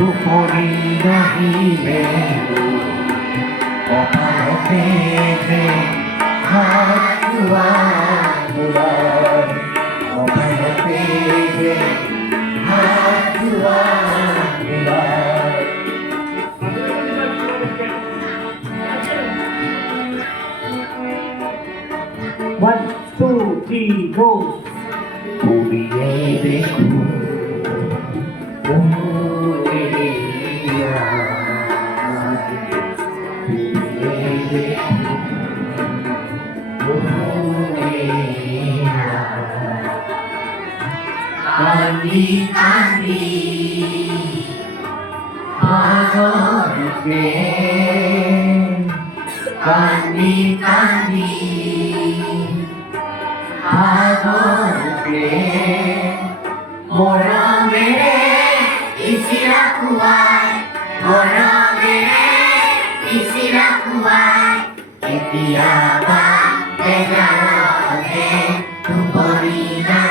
উপরি রহিলে অপারতে হাত দুয়ার অপারতে হাত দুয়ার One, two, three, go. উড়িয়ে দেখুন কান্দি কান্দি ভাগবতে কান্দি কান্দি ভাগবতে মরমে ইসিরা কুয়ায় মরমে ইসিরা কুয়ায় কেতিয়া বা বেগারতে তুপরি না